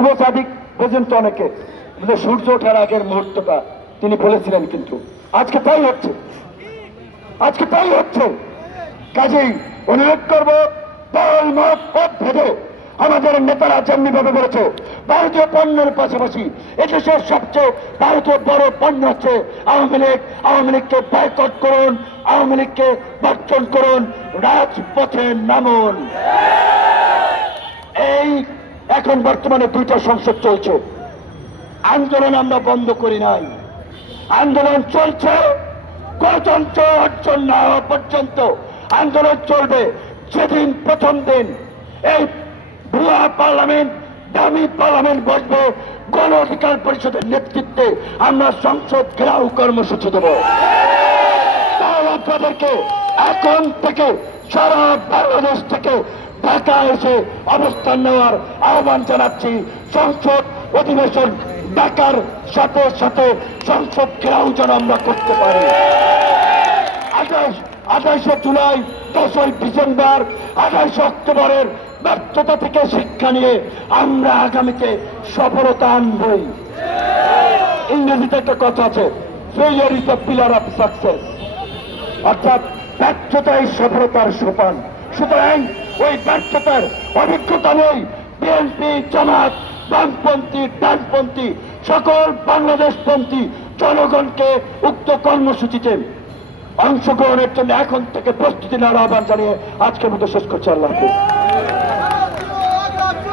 সাদিক বোঝেন তো অনেকে সূর্য ওঠার আগের মুহূর্তটা তিনি বলেছিলেন কিন্তু, আজকে তাই হচ্ছে। আজকে তাই হচ্ছে। কাজেই অনুরোধ করব দল মত পথ ভেদে আমাদের নেতারা যেমনি ভাবে বলেছে, ভারতীয় পণ্যের পাশাপাশি এদেশের সবচেয়ে ভারতীয় বড় পণ্য হচ্ছে আওয়ামী লীগ। আওয়ামী লীগকে বয়কট করুন, আওয়ামী লীগকে বর্জন করুন। রাজপথে নামুন। এই এখন বর্তমানে দুইটা সংসদ চলছে। আন্দোলন আমরা বন্ধ করি নাই। আন্দোলন চলছে, গণতন্ত্র অর্জন না হওয়া পর্যন্ত আন্দোলন চলবে যেদিন প্রথম দিন। এই ভুয়া পার্লামেন্ট, দামি পার্লামেন্ট বসবে, গণ অধিকার পরিষদের নেতৃত্বে আমরা সংসদ ঘেরাও কর্মসূচি দেব। তাও আপনাদেরকে এখন থেকে সারা বাংলাদেশ থেকে ঢাকা এসে অবস্থান নেওয়ার আহ্বান জানাচ্ছি সংসদ অধিবেশন ডাকার সাথে সাথে সংসদ ঘেরাও যেন আমরা করতে পারি। আঠাশ আঠাশে জুলাই, দশই ডিসেম্বর আঠাশে অক্টোবরের ব্যর্থতা থেকে শিক্ষা নিয়ে আমরা আগামীতে সফলতা আনবই। ইংরেজিতে একটা কথা আছে failure is the pillar of success অর্থাৎ ব্যর্থতাই সফলতার সোপান। সুতরাং ওই ব্যর্থতার অভিজ্ঞতা নেই। বিএনপি জামাত, বামপন্থী, ডানপন্থী, সকল বাংলাদেশপন্থী জনগণকে উক্ত কর্মসূচিতে অংশগ্রহণের জন্য এখন থেকে প্রস্তুতি নেওয়ার আহ্বান জানিয়ে আজকের মতো শেষ করছি। আল্লাহ